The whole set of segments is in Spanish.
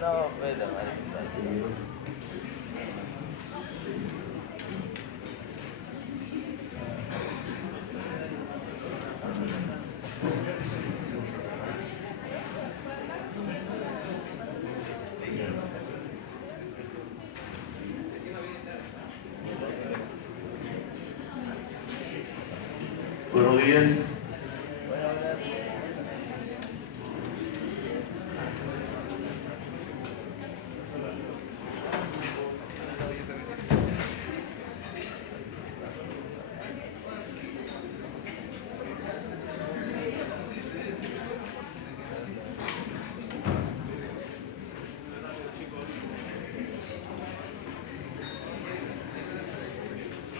No, pero marica. Buenos días.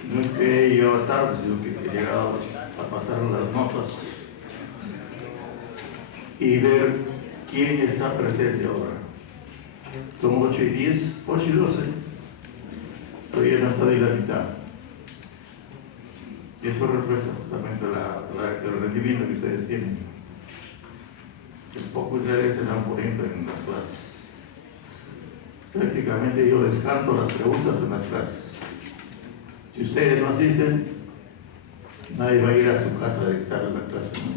No es que llegaba tarde, sino que llegaba a pasar las notas y ver quién está presente ahora. Son 8:10, 8:12. Todavía no está de la mitad. Y eso refleja justamente el rendimiento que ustedes tienen. El poco interés que están poniendo en las clases. Prácticamente yo les canto las preguntas en las clases. Si ustedes no asisten, nadie va a ir a su casa a dictar la clase, ¿no?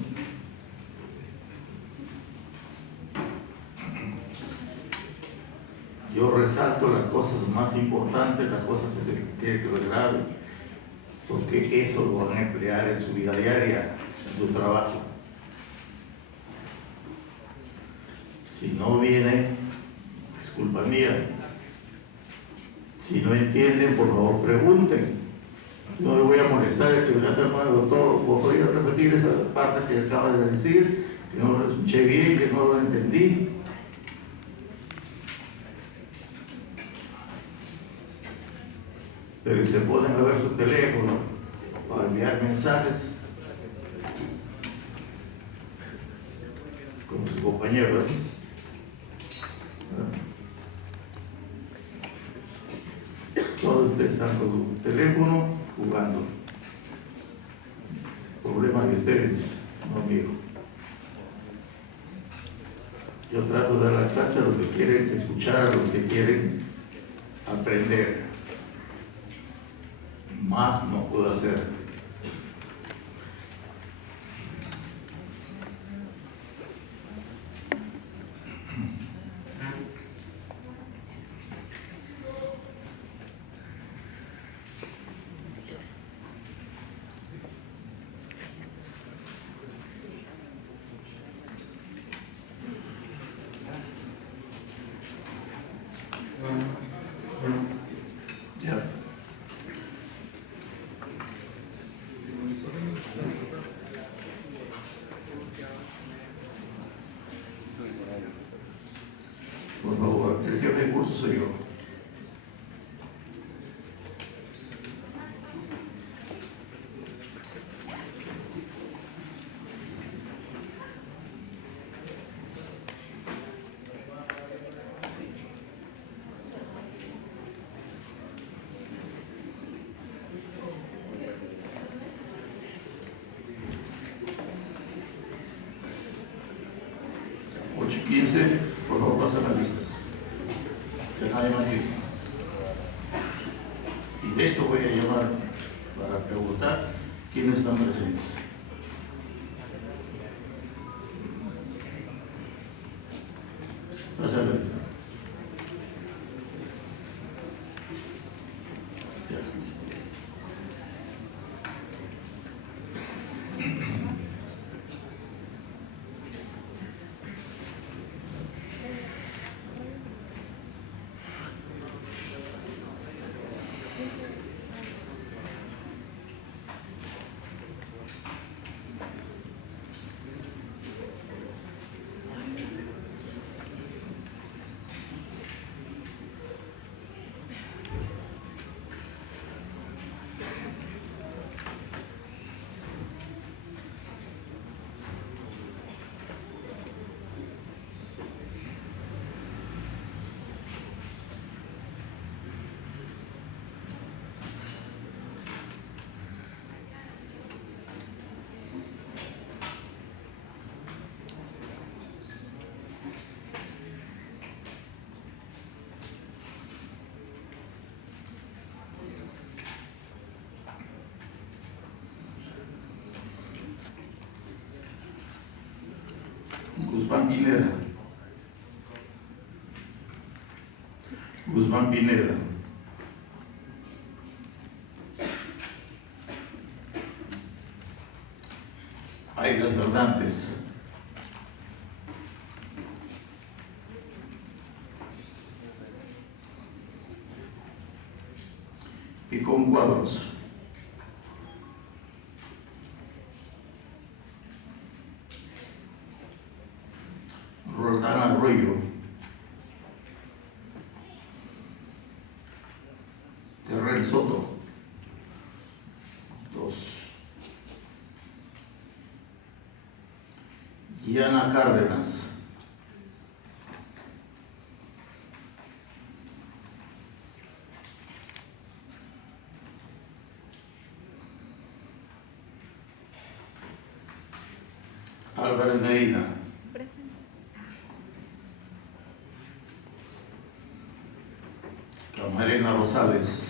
Yo resalto las cosas más importantes, las cosas que se tienen que lograr, porque eso lo van a emplear en su vida diaria, en su trabajo. Si no vienen, es culpa mía. Si no entienden, por favor pregunten. No le voy a molestar el que me está hermano doctor, voy a repetir esa parte que acaba de decir, que no lo escuché bien, que no lo entendí. Pero si se ponen a ver su teléfono para enviar mensajes, como su compañero, todos ustedes están con su teléfono jugando. Problema de ustedes, no mío. Yo trato de dar la clase a los que quieren escuchar, a los que quieren aprender. Más no puedo hacer. Ya. Por favor, el que me curso soy yo. Ocho y 15, por favor, pasen las listas. Que nadie más diga. Y de esto voy a llamar para preguntar quiénes están presentes. Pasen la lista. Ya. Guzmán Pineda. Guzmán Pineda. Aida Fernández. Y con Cuadros. Roldán Arroyo. Terrell Soto. 2. Diana Cárdenas. Álvarez Medina. Presente. Camarena Rosales.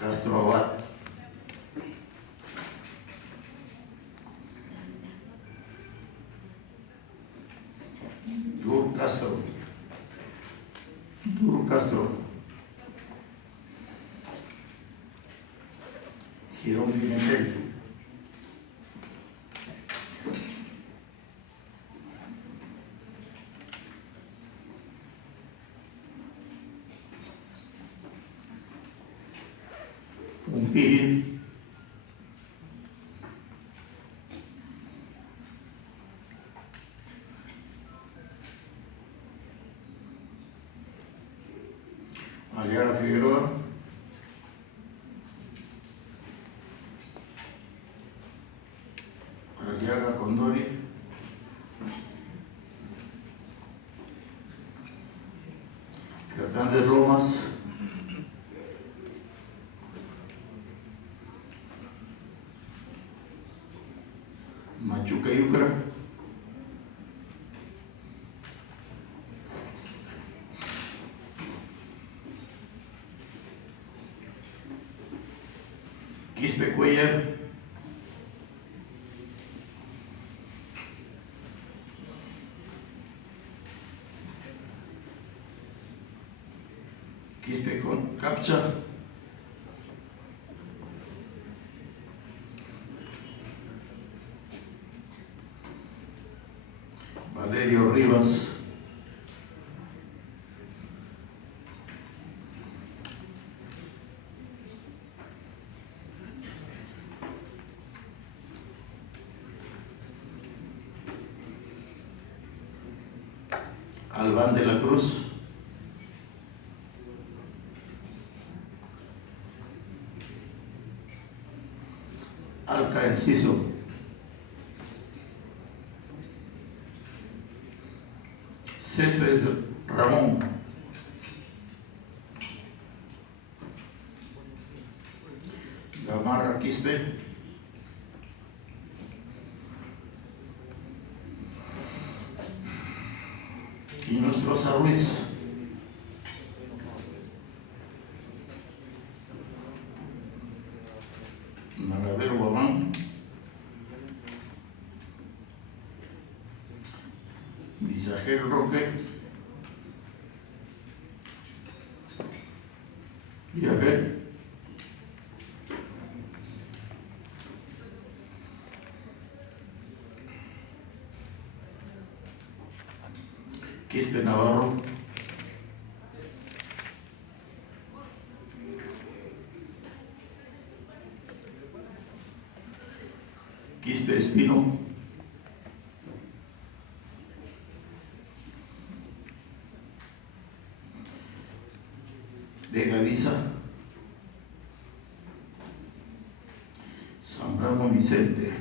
Castro Abad. Dur Castro. Dur Castro. Girón Pimentel. Umpirin. Aliaga Figueroa. Aliaga Condori. Hernández Romas. Machuca Yucra. Quispe Cuellar. Quispe con Capcha. Valerio Rivas. Albán de la Cruz. Alca Enciso. Céspedes Ramón. Gamarra Quispe. Quiñones Rosa Ruiz. Malaver Guamán. Isagel Roque. Yafet. Quispe Navarro. Quispe Espino. De Gavisa. Zambrano Vicente.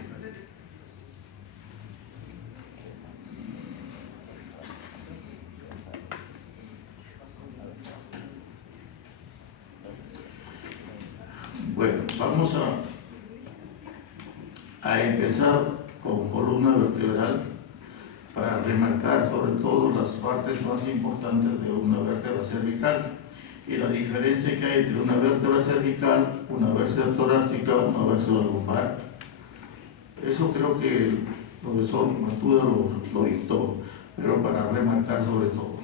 Bueno, vamos a empezar con columna vertebral para remarcar sobre todo las partes más importantes de una vértebra cervical. y la diferencia que hay entre una vértebra cervical, una vértebra torácica, una vértebra lumbar. Eso creo que el profesor Matuda lo dictó, pero para remarcar sobre todo.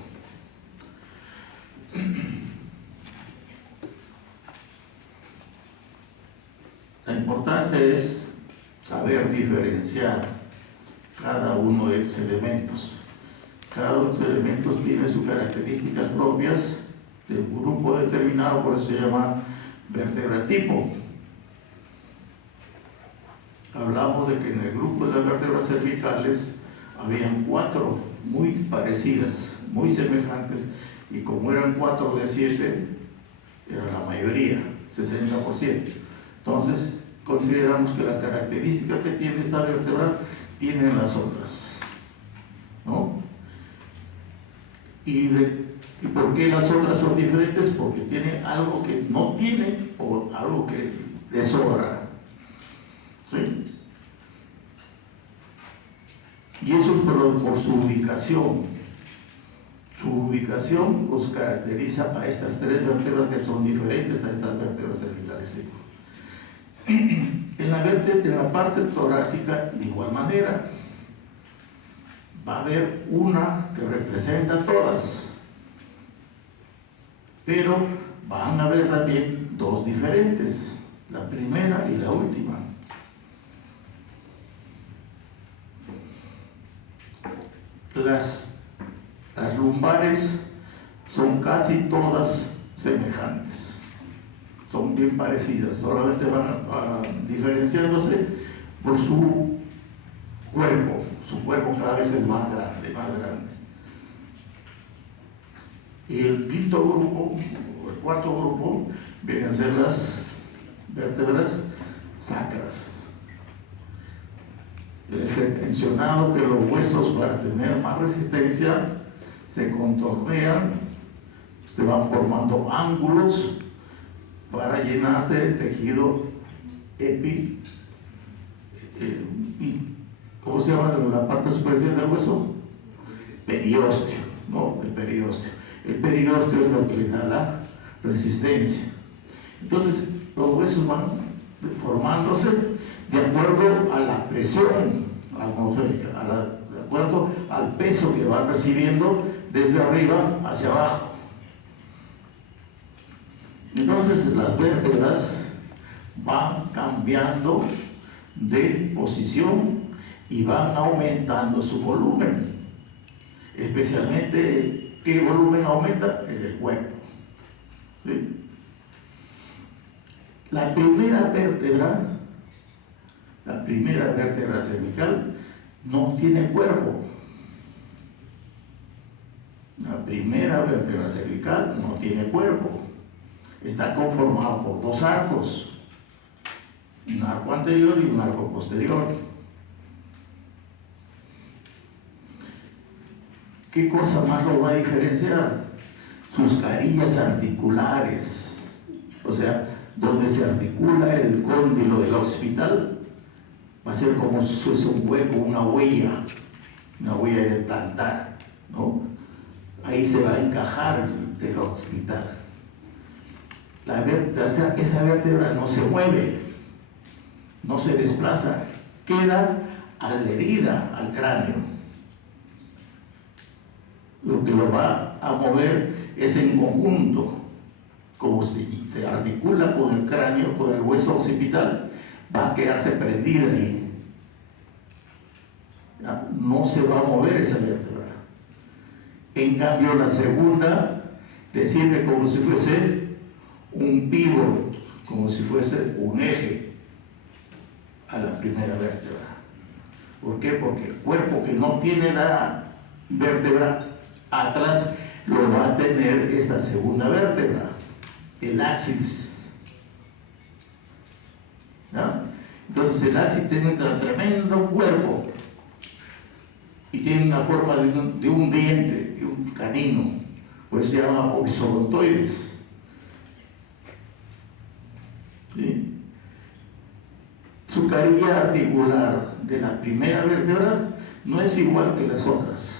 La importancia es saber diferenciar cada uno de estos elementos. Cada uno de estos elementos tiene sus características propias de un grupo determinado, por eso se llama vértebra tipo. Hablamos de que en el grupo de las vértebras cervicales habían 4 muy parecidas, muy semejantes, y como eran 4 de 7, era la mayoría, 60%. Entonces, consideramos que las características que tiene esta vértebra tienen las otras, ¿no? ¿Y por qué las otras son diferentes? Porque tienen algo que no tiene o algo que le sobra. ¿Sí? Y eso es por su ubicación. Su ubicación los caracteriza a estas 3 vértebras que son diferentes a estas vértebras cervicales. En la parte torácica, de igual manera, va a haber una que representa todas, pero van a haber también 2 diferentes, la primera y la última. Las lumbares son casi todas semejantes, son bien parecidas, solamente van diferenciándose por su cuerpo. Su cuerpo cada vez es más grande, más grande. Y el quinto grupo, o el cuarto grupo, vienen a ser las vértebras sacras. Les he mencionado que los huesos, para tener más resistencia, se contornean, se van formando ángulos para llenarse de tejido ¿cómo se llama la parte superior del hueso? Periósteo, ¿no? El periósteo. El periósteo es lo que le da la resistencia. Entonces, los huesos van formándose de acuerdo a la presión atmosférica, de acuerdo al peso que van recibiendo desde arriba hacia abajo. Entonces, las vértebras van cambiando de posición y van aumentando su volumen. Especialmente, ¿qué volumen aumenta? En el cuerpo. ¿Sí? La primera vértebra cervical, no tiene cuerpo. La primera vértebra cervical no tiene cuerpo. Está conformado por 2 arcos, un arco anterior y un arco posterior. ¿Qué cosa más lo va a diferenciar? Sus carillas articulares, o sea, donde se articula el cóndilo del occipital, va a ser como si fuese un hueco, una huella de plantar, ¿no? Ahí se va a encajar el occipital. Esa vértebra no se mueve, no se desplaza, queda adherida al cráneo. Lo que lo va a mover es en conjunto, como si se articula con el cráneo, con el hueso occipital, va a quedarse prendida ahí. No se va a mover esa vértebra. En cambio, la segunda le sirve como si fuese un pívot, como si fuese un eje a la primera vértebra. ¿Por qué? Porque el cuerpo que no tiene la vértebra atrás lo va a tener esta segunda vértebra, el axis. ¿No? Entonces el axis tiene un tremendo cuerpo y tiene una forma de un diente, de un canino, pues se llama ovisodontoides. ¿Sí? Su carilla articular de la primera vértebra no es igual que las otras,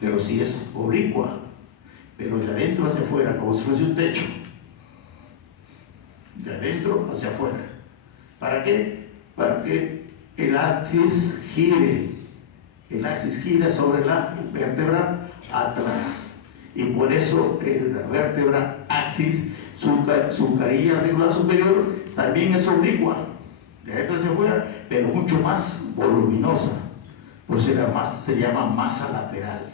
pero sí es oblicua, pero de adentro hacia afuera, como si fuese un techo. De adentro hacia afuera. ¿Para qué? Para que el axis gire. El axis gira sobre la vértebra atrás. Y por eso la vértebra axis, su carilla articular superior, también es oblicua. De adentro hacia afuera, pero mucho más voluminosa. Por eso se llama masa lateral.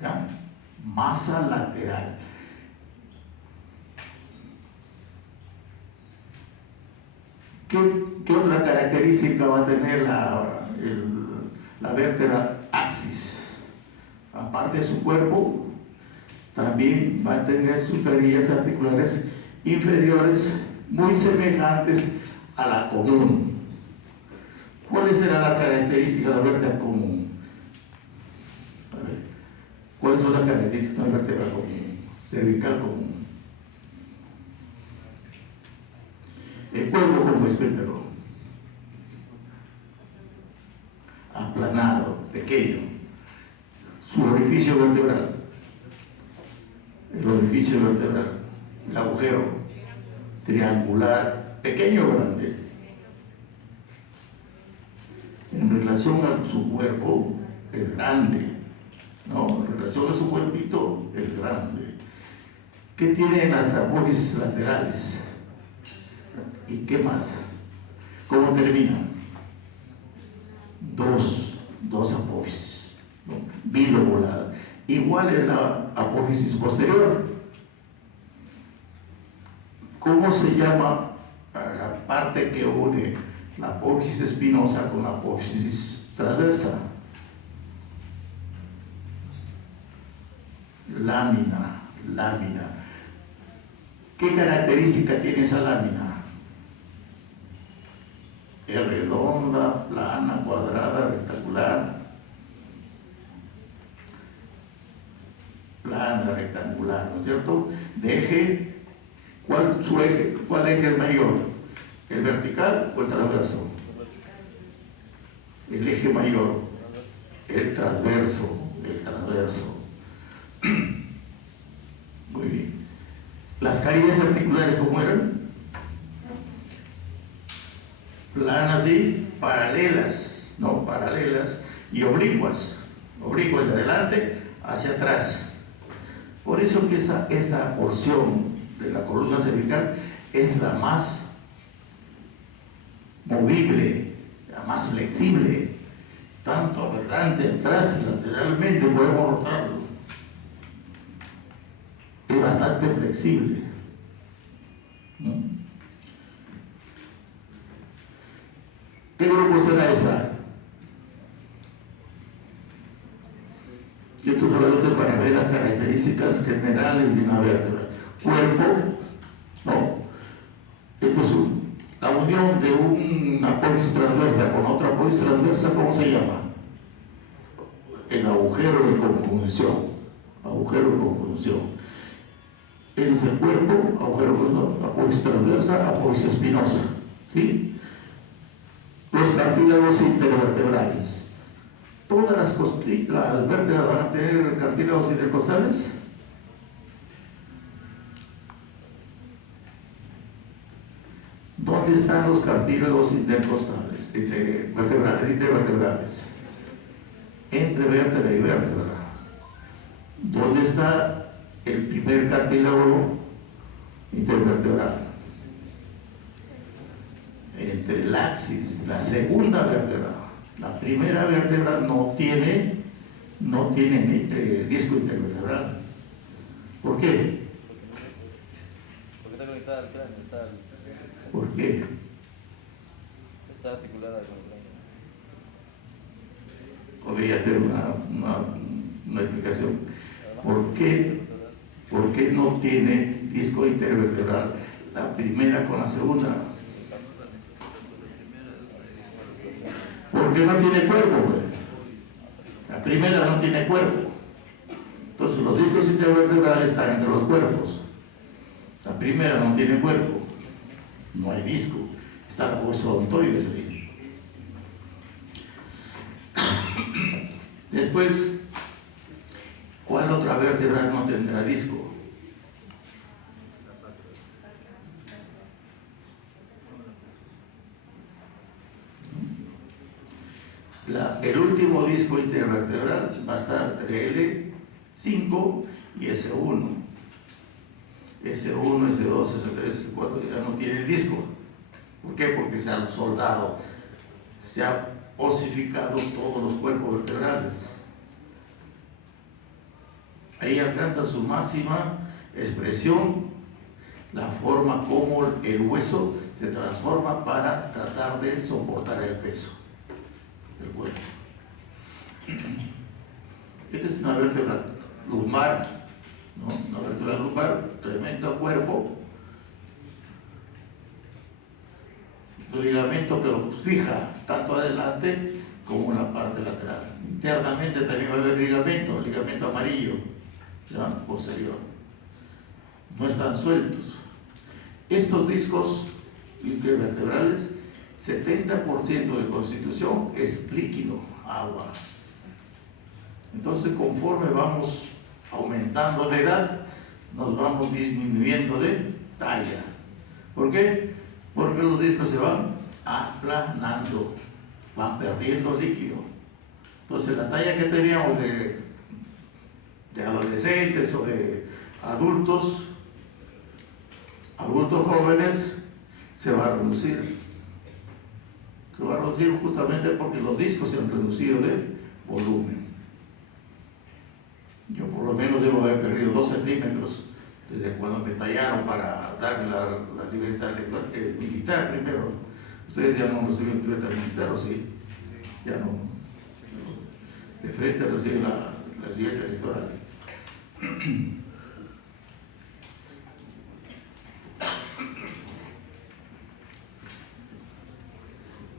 ¿Ya? Masa lateral. ¿Qué otra característica va a tener la vértebra axis? Aparte de su cuerpo, también va a tener sus carillas articulares inferiores muy semejantes a la común. ¿Cuáles serán las características de la vértebra común? A ver, ¿cuáles son las características de la vértebra común? Cervical común. El cuerpo como espectro, aplanado, pequeño. Su orificio vertebral, el orificio vertebral, el agujero triangular, pequeño o grande. En relación a su cuerpo es grande, ¿no? En relación a su cuerpito es grande. ¿Qué tienen las apófisis laterales? ¿Y qué más? ¿Cómo terminan? Dos apófisis, ¿no? Bilobulada. Igual es la apófisis posterior. ¿Cómo se llama la parte que une la apófisis espinosa con la apófisis transversa? Lámina. ¿Qué característica tiene esa lámina? Es redonda, plana, cuadrada, rectangular. Plana, rectangular, ¿no es cierto? De eje, ¿cuál eje es mayor? ¿El vertical o el transverso? El eje mayor, el transverso. Muy bien. Las carillas articulares, ¿cómo eran? Planas y paralelas, no paralelas y oblicuas de adelante hacia atrás. Por eso que esta porción de la columna cervical es la más movible, la más flexible, tanto adelante, atrás y lateralmente podemos rotarlo. Es bastante flexible. ¿Qué grupo será esa? Yo estoy hablando para ver las características generales de una vértebra. Cuerpo, no. Esto es la unión de una apófisis transversa con otra apófisis transversa, ¿cómo se llama? El agujero de conjunción. Ese es el cuerpo, agujero de conjunción, apófisis transversa, apófisis espinosa. ¿Sí? Los cartílagos intervertebrales. Todas las vértebras van a tener cartílagos intercostales. ¿Dónde están los cartílagos intercostales? Intervertebrales. Entre vértebra y vértebra. ¿Dónde está el primer cartílago intervertebral? Entre el axis, la segunda vértebra. La primera vértebra no tiene disco intervertebral. ¿Por qué? Porque está conectada al cráneo. ¿Por qué? Está articulada con el cráneo. Podría ser una explicación. ¿Por qué no tiene disco intervertebral la primera con la segunda? Porque no tiene cuerpo, pues. La primera no tiene cuerpo. Entonces los discos intervertebrales están entre los cuerpos. La primera no tiene cuerpo. No hay disco. Están los odontoides ahí. Después, ¿cuál otra vértebra no tendrá disco. El último disco intervertebral va a estar entre L5 y S1. S1, S2, S3, S4 ya no tiene disco. ¿Por qué? Porque se han soldado, se han osificado todos los cuerpos vertebrales. Ahí alcanza su máxima expresión la forma como el hueso se transforma para tratar de soportar el peso del cuerpo. Esta es una vértebra lumbar, ¿no? Una vértebra lumbar, tremendo cuerpo, un ligamento que lo fija tanto adelante como en la parte lateral. Internamente también va a haber ligamento amarillo, ¿ya? Posterior. No están sueltos. Estos discos intervertebrales, 70% de constitución es líquido, agua. Entonces, conforme vamos aumentando de edad, nos vamos disminuyendo de talla. ¿Por qué? Porque los discos se van aplanando, van perdiendo líquido. Entonces, la talla que teníamos de adolescentes o de adultos jóvenes, se va a reducir. Se va a reducir justamente porque los discos se han reducido de volumen. Yo por lo menos debo haber perdido 2 centímetros desde cuando me tallaron para darme la libertad militar primero. Ustedes ya no reciben libertad militar, ¿o sí? Ya no. De frente reciben la libertad electoral.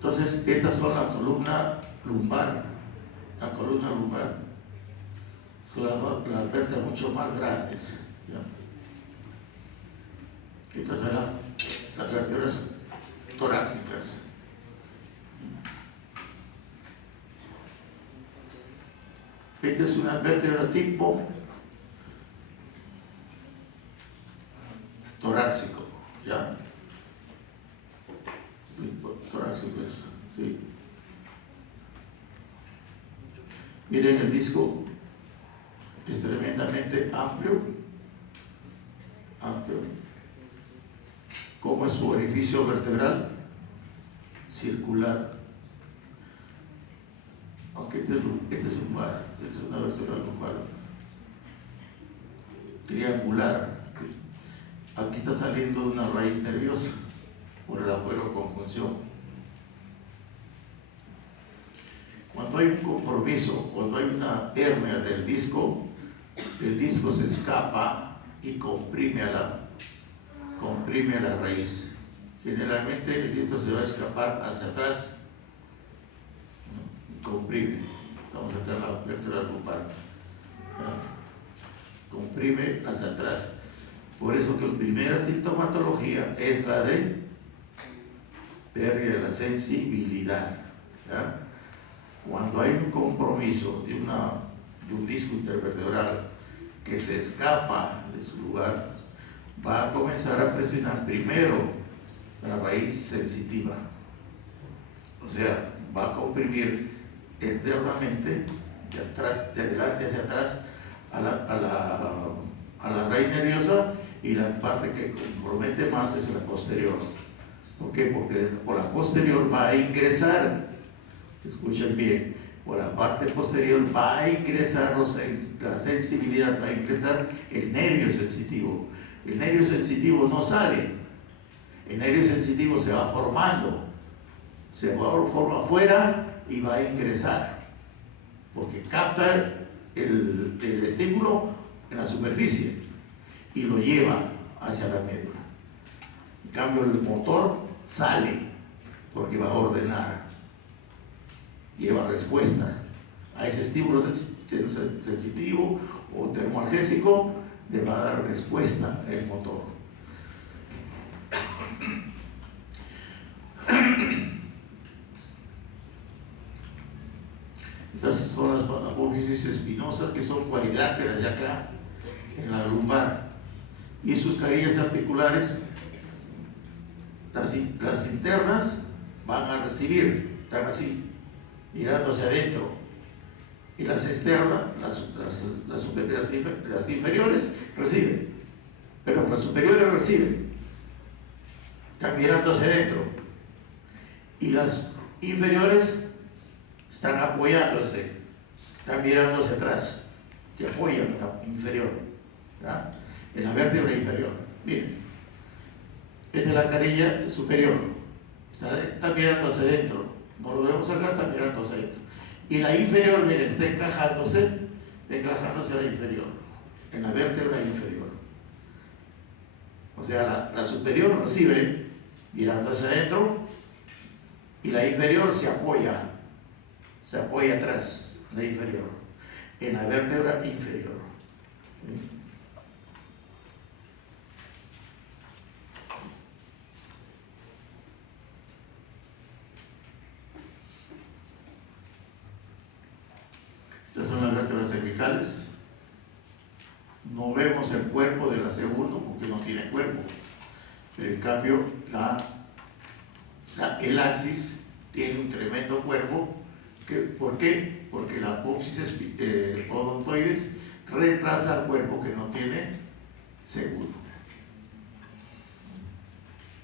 Entonces, estas son la columna lumbar. La columna lumbar son las vértebras mucho más grandes, ¿ya? Estas son las vértebras torácicas. Esta es una vértebra tipo torácico, ¿ya? Torácico, sí. Miren, el disco es tremendamente amplio. ¿Cómo es su orificio vertebral? Circular. Aunque este es lumbar, esta es una vértebra lumbar. Triangular. Aquí está saliendo una raíz nerviosa por el apoyo con función. Cuando hay un compromiso, cuando hay una hernia del disco, el disco se escapa y comprime a la raíz. Generalmente el disco se va a escapar hacia atrás, ¿no? Comprime. Vamos a hacer la vértebra lumbar, ¿no? Comprime hacia atrás. Por eso que la primera sintomatología es la de pérdida de la sensibilidad, ¿ya? Cuando hay un compromiso de un disco intervertebral que se escapa de su lugar, va a comenzar a presionar primero la raíz sensitiva. O sea, va a comprimir externamente, de atrás, de adelante hacia atrás, a la raíz nerviosa, y la parte que compromete más es la posterior. ¿Por qué? Porque por la posterior va a ingresar, escuchen bien, por la parte posterior va a ingresar la sensibilidad, va a ingresar el nervio sensitivo. El nervio sensitivo no sale, el nervio sensitivo se va formando, se forma afuera y va a ingresar, porque capta el estímulo en la superficie y lo lleva hacia la médula. En cambio, el motor sale porque va a ordenar, lleva respuesta a ese estímulo sensitivo o termoalgésico, le va a dar respuesta el motor. Estas son las apófisis espinosas, que son cuadriláteras de acá, en la lumbar. Y sus carillas articulares, las internas, van a recibir, están así, mirando hacia adentro. Y las externas, las inferiores, reciben. Pero las superiores reciben, están mirando hacia adentro. Y las inferiores están apoyándose, están mirando hacia atrás, se apoyan la inferior, ¿ya? En la vértebra inferior. Miren, esta es la carilla superior, está mirando hacia adentro, no lo vemos acá, está mirando hacia adentro. Y la inferior, miren, está encajándose a la inferior, en la vértebra inferior. O sea, la superior recibe mirando hacia adentro y la inferior se apoya atrás, la inferior, en la vértebra inferior. ¿Sí? Estas son las vértebras cervicales. No vemos el cuerpo de la segunda porque no tiene cuerpo, pero en cambio el axis tiene un tremendo cuerpo. ¿Por qué? Porque la apófisis odontoides reemplaza al cuerpo que no tiene seguro.